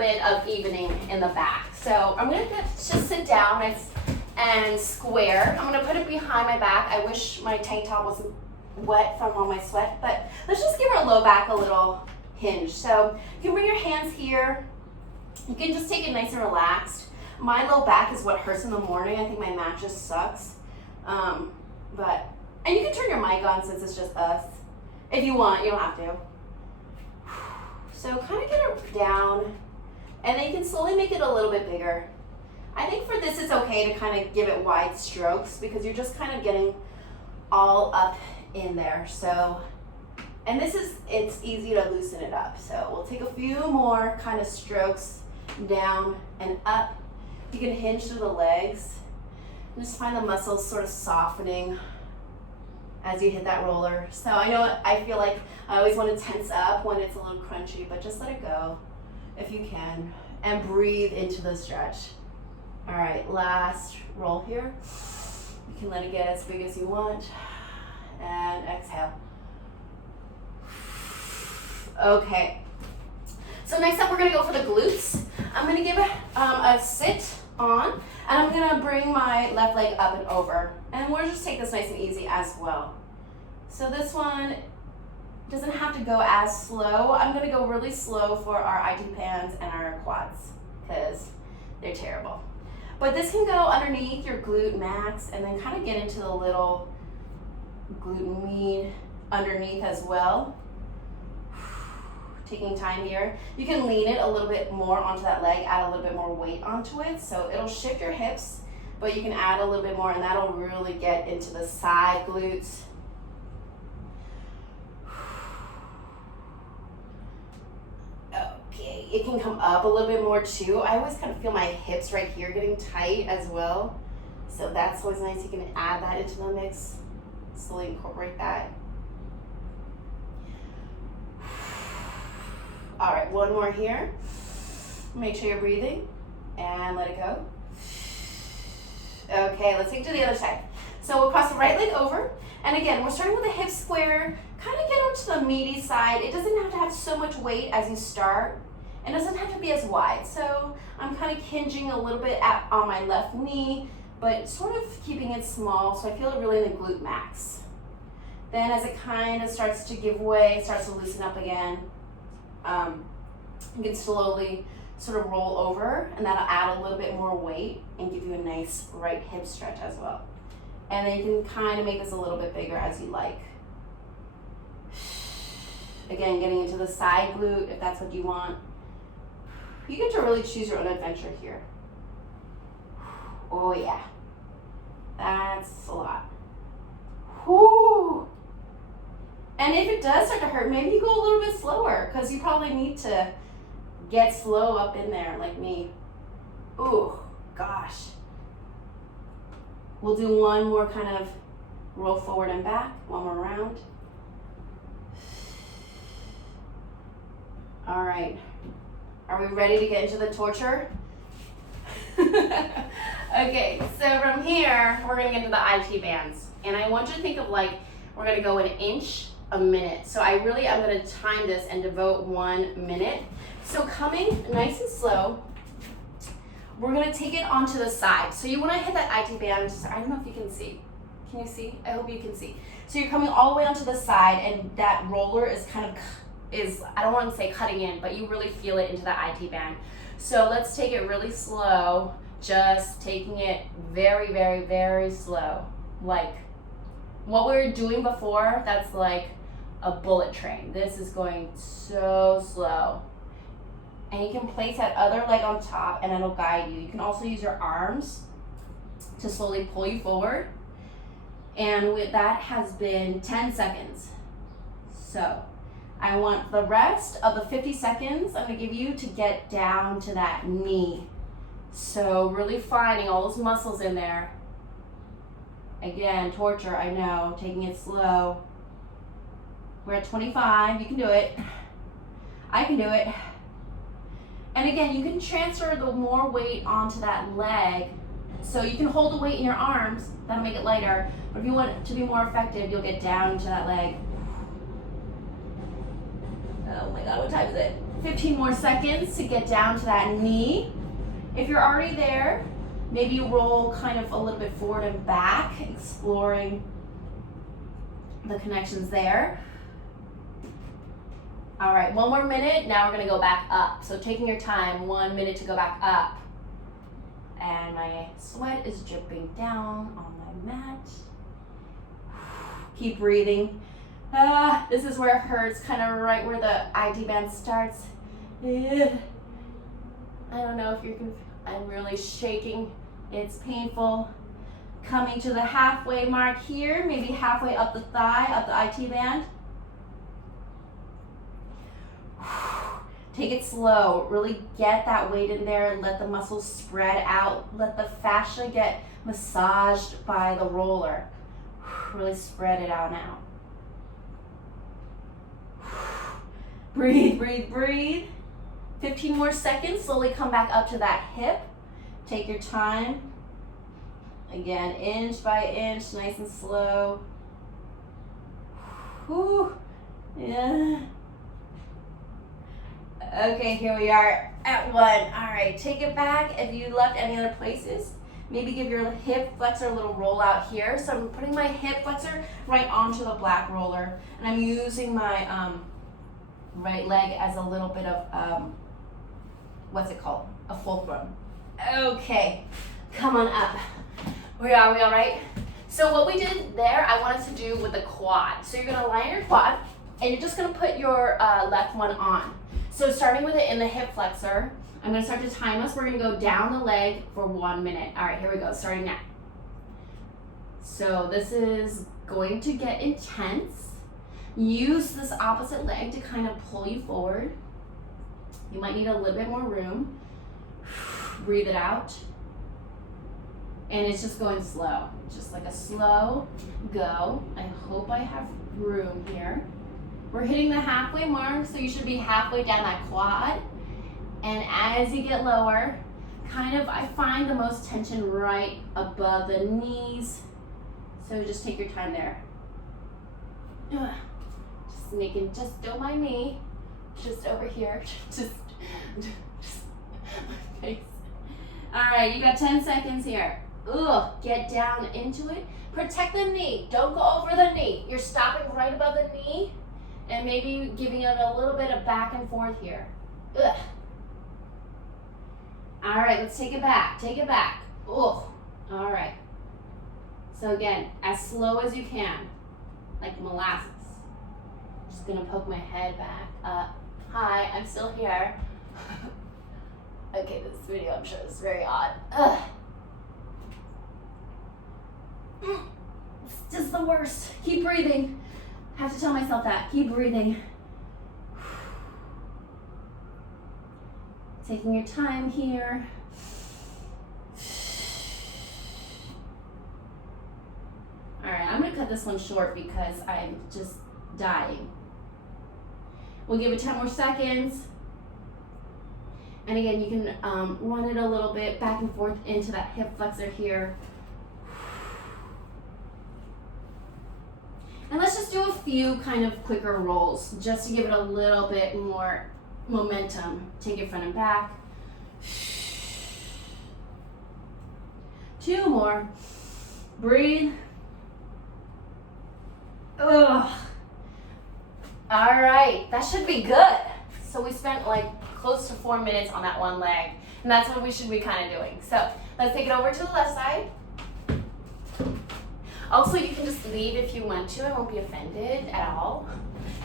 bit of evening in the back. So I'm gonna just sit down and square. I'm gonna put it behind my back. I wish my tank top wasn't wet from all my sweat, but let's just give our low back a little hinge. So you can bring your hands here. You can just take it nice and relaxed. My low back is what hurts in the morning. I think my mattress sucks. And you can turn your mic on since it's just us. If you want, you don't have to. So kind of get it down, and then you can slowly make it a little bit bigger. I think for this it's okay to kind of give it wide strokes because you're just kind of getting all up in there. So, and it's easy to loosen it up. So we'll take a few more kind of strokes down and up. You can hinge through the legs and just find the muscles sort of softening as you hit that roller. So I feel like I always want to tense up when it's a little crunchy, but just let it go if you can and breathe into the stretch. All right, last roll here. You can let it get as big as you want and exhale. Okay, so next up we're gonna go for the glutes. I'm gonna give a sit on, and I'm gonna bring my left leg up and over. And we'll just take this nice and easy as well. So this one doesn't have to go as slow. I'm gonna go really slow for our IT pans and our quads because they're terrible. But this can go underneath your glute max and then kind of get into the little glute med underneath as well. Taking time here. You can lean it a little bit more onto that leg, add a little bit more weight onto it. So it'll shift your hips, but you can add a little bit more and that'll really get into the side glutes. Okay, it can come up a little bit more too. I always kind of feel my hips right here getting tight as well. So that's always nice. You can add that into the mix, slowly incorporate that. All right, one more here. Make sure you're breathing and let it go. Okay, let's take it to the other side. So we'll cross the right leg over. And again, we're starting with a hip square. Kind of get onto the meaty side. It doesn't have to have so much weight as you start. It doesn't have to be as wide. So I'm kind of hinging a little bit on my left knee, but sort of keeping it small. So I feel it really in the glute max. Then as it kind of starts to give way, starts to loosen up again, you can slowly sort of roll over, and that'll add a little bit more weight and give you a nice right hip stretch as well. And then you can kind of make this a little bit bigger as you like. Again, getting into the side glute if that's what you want. You get to really choose your own adventure here. Oh yeah, that's a lot. Whoo! And if it does start to hurt, maybe you go a little bit slower because you probably need to get slow up in there like me. Ooh, gosh. We'll do one more kind of roll forward and back, one more round. All right, are we ready to get into the torture? Okay, so from here, we're gonna get into the IT bands. And I want you to think of like, we're gonna go an inch a minute. So I'm gonna time this and devote 1 minute. So coming nice and slow, we're gonna take it onto the side. So you wanna hit that IT band, I don't know if you can see. Can you see? I hope you can see. So you're coming all the way onto the side and that roller is I don't wanna say cutting in, but you really feel it into the IT band. So let's take it really slow, just taking it very, very, very slow. Like what we were doing before, that's like a bullet train. This is going so slow. And you can place that other leg on top and it'll guide you. You can also use your arms to slowly pull you forward. And that has been 10 seconds. So I want the rest of the 50 seconds I'm gonna give you to get down to that knee. So really finding all those muscles in there. Again, torture, I know, taking it slow. We're at 25, you can do it. I can do it. And again, you can transfer the more weight onto that leg. So you can hold the weight in your arms, that'll make it lighter. But if you want it to be more effective, you'll get down to that leg. Oh my God, what time is it? 15 more seconds to get down to that knee. If you're already there, maybe you roll kind of a little bit forward and back, exploring the connections there. All right, one more minute. Now we're gonna go back up. So taking your time, 1 minute to go back up. And my sweat is dripping down on my mat. Keep breathing. This is where it hurts, kind of right where the IT band starts. I don't know if you can, I'm really shaking. It's painful. Coming to the halfway mark here, maybe halfway up the thigh, up the IT band. Take it slow. Really get that weight in there. Let the muscles spread out. Let the fascia get massaged by the roller. Really spread it out now. Breathe, breathe, breathe. 15 more seconds. Slowly come back up to that hip. Take your time. Again, inch by inch, nice and slow. Whew. Yeah. Okay, here we are at 1. All right, take it back. If you left any other places, maybe give your hip flexor a little roll out here. So I'm putting my hip flexor right onto the black roller, and I'm using my right leg as a little bit of, what's it called? A fulcrum. Okay, come on up. We all right? So what we did there, I wanted to do with the quad. So you're gonna line your quad, and you're just gonna put your left one on. So starting with it in the hip flexor, I'm gonna start to time us. We're gonna go down the leg for 1 minute. All right, here we go, starting now. So this is going to get intense. Use this opposite leg to kind of pull you forward. You might need a little bit more room. Breathe it out. And it's just going slow, just like a slow go. I hope I have room here. We're hitting the halfway mark, so you should be halfway down that quad. And as you get lower, kind of, I find the most tension right above the knees. So just take your time there. Just making, just don't mind me. Just over here, just my face. All right, you got 10 seconds here. Get down into it. Protect the knee. Don't go over the knee. You're stopping right above the knee and maybe giving it a little bit of back and forth here. All right, let's take it back. Take it back. All right. So again, as slow as you can, like molasses. Just gonna poke my head back up. Hi, I'm still here. Okay, this video I'm sure is very odd. It's just the worst. Keep breathing. I have to tell myself that. Keep breathing. Taking your time here. All right, I'm gonna cut this one short because I'm just dying. We'll give it 10 more seconds. And again, you can run it a little bit back and forth into that hip flexor here. And let's just do a few kind of quicker rolls just to give it a little bit more momentum. Take it front and back. 2 more. Breathe. Ugh. All right, that should be good. So we spent like close to 4 minutes on that one leg, and that's what we should be kind of doing. So let's take it over to the left side. Also, you can just leave if you want to. I won't be offended at all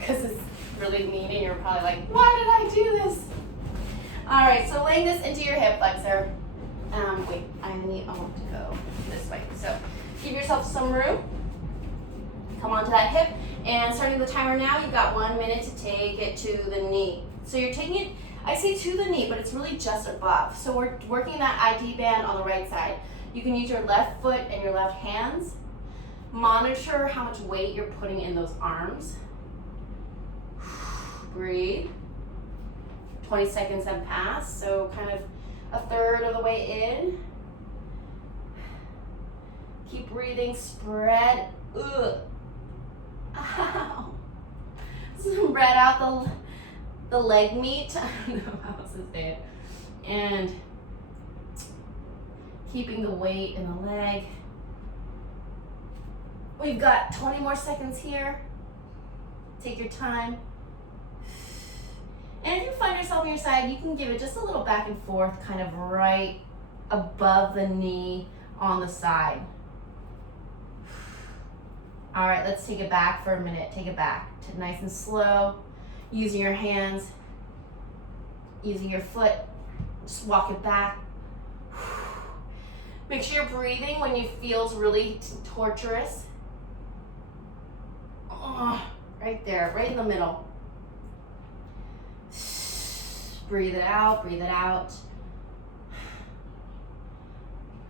because it's really mean and you're probably like, why did I do this? All right, so laying this into your hip flexor. Wait, I want to go this way. So give yourself some room. Come onto that hip, and starting the timer now, you've got 1 minute to take it to the knee. So you're taking it, I say to the knee, but it's really just above. So we're working that ID band on the right side. You can use your left foot and your left hands. Monitor how much weight you're putting in those arms. Breathe. 20 seconds have passed, so kind of a third of the way in. Keep breathing, spread. Ow. Spread out the leg meat. I don't know how else to say it. And keeping the weight in the leg. We've got 20 more seconds here. Take your time. And if you find yourself on your side, you can give it just a little back and forth, kind of right above the knee on the side. All right, let's take it back for a minute. Take it back. Nice and slow. Using your hands, using your foot, just walk it back. Make sure you're breathing when it feels really torturous. Oh, right there, right in the middle. Breathe it out, breathe it out.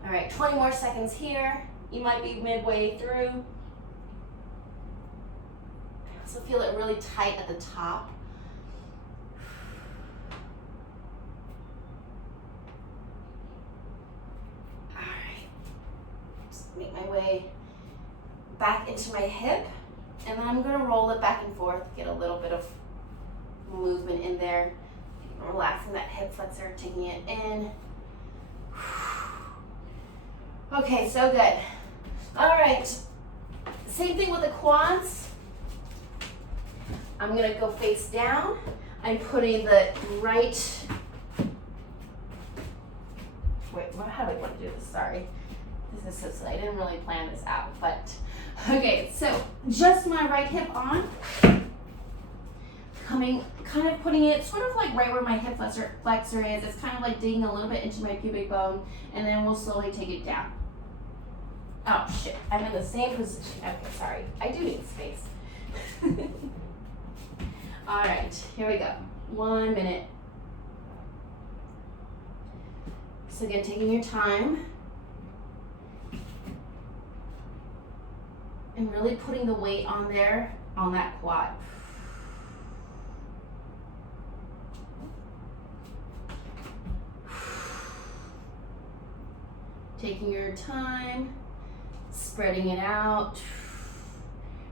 All right, 20 more seconds here. You might be midway through. So feel it really tight at the top. All right, just make my way back into my hip, and then I'm gonna roll it back and forth, get a little bit of movement in there. Relaxing that hip flexor, taking it in. Okay, so good. All right, same thing with the quads. I'm gonna go face down. I'm putting the right, wait, how do I want to do this? Sorry. This is so silly. I didn't really plan this out, but okay, so just my right hip on. Kind of putting it sort of like right where my hip flexor is. It's kind of like digging a little bit into my pubic bone, and then we'll slowly take it down. Oh shit, I'm in the same position. Okay, sorry. I do need space. All right, here we go. 1 minute. So again, taking your time and really putting the weight on there, on that quad. Taking your time, spreading it out.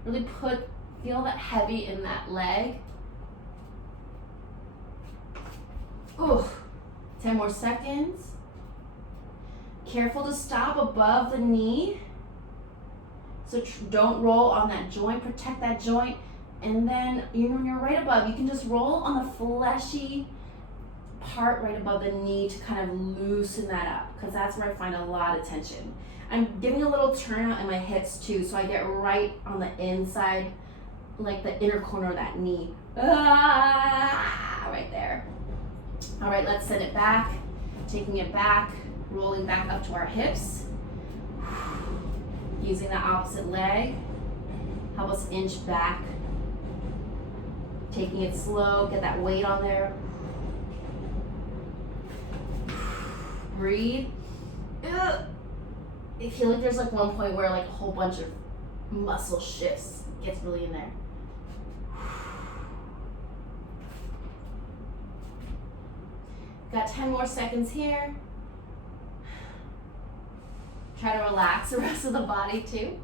Really feel that heavy in that leg. Ooh, 10 more seconds. Careful to stop above the knee. So don't roll on that joint, protect that joint. And then when you're right above, you can just roll on the fleshy part right above the knee to kind of loosen that up, because that's where I find a lot of tension. I'm giving a little turnout in my hips too, so I get right on the inside, like the inner corner of that knee. Right there. All right, let's send it back, taking it back, rolling back up to our hips. Using the opposite leg, help us inch back. Taking it slow, get that weight on there. Breathe. I feel like there's like one point where like a whole bunch of muscle shifts, gets really in there. Got 10 more seconds here. Try to relax the rest of the body too.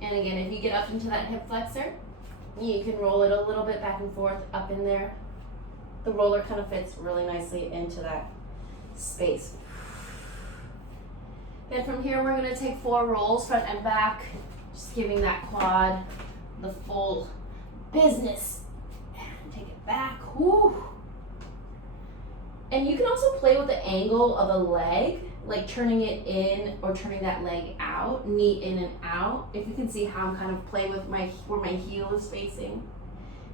And again, if you get up into that hip flexor, you can roll it a little bit back and forth up in there. The roller kind of fits really nicely into that space. Then from here, we're gonna take 4 rolls, front and back, just giving that quad the full business. And take it back, whoo. And you can also play with the angle of the leg, like turning it in or turning that leg out, knee in and out. If you can see how I'm kind of playing with where my heel is facing.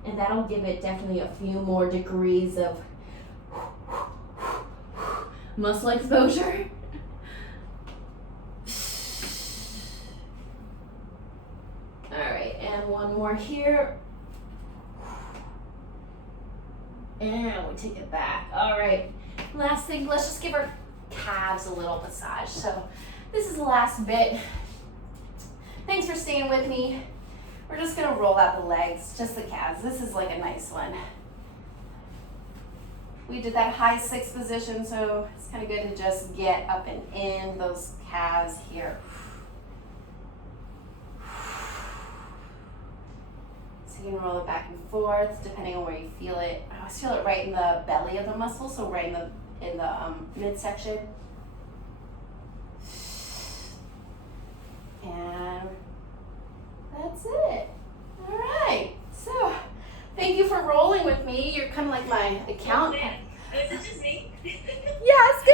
And that'll give it definitely a few more degrees of muscle exposure. All right, and one more here. And we take it back. All right, last thing, let's just give our calves a little massage. So this is the last bit. Thanks for staying with me. We're just gonna roll out the legs, just the calves. This is like a nice one. We did that high 6 position, so it's kind of good to just get up and in those calves here. So you can roll it back and forth depending on where you feel it. I always feel it right in the belly of the muscle, so right in the midsection. And that's it. All right. So, thank you for rolling with me. You're kind of like my accountant. Is it just me? Yes.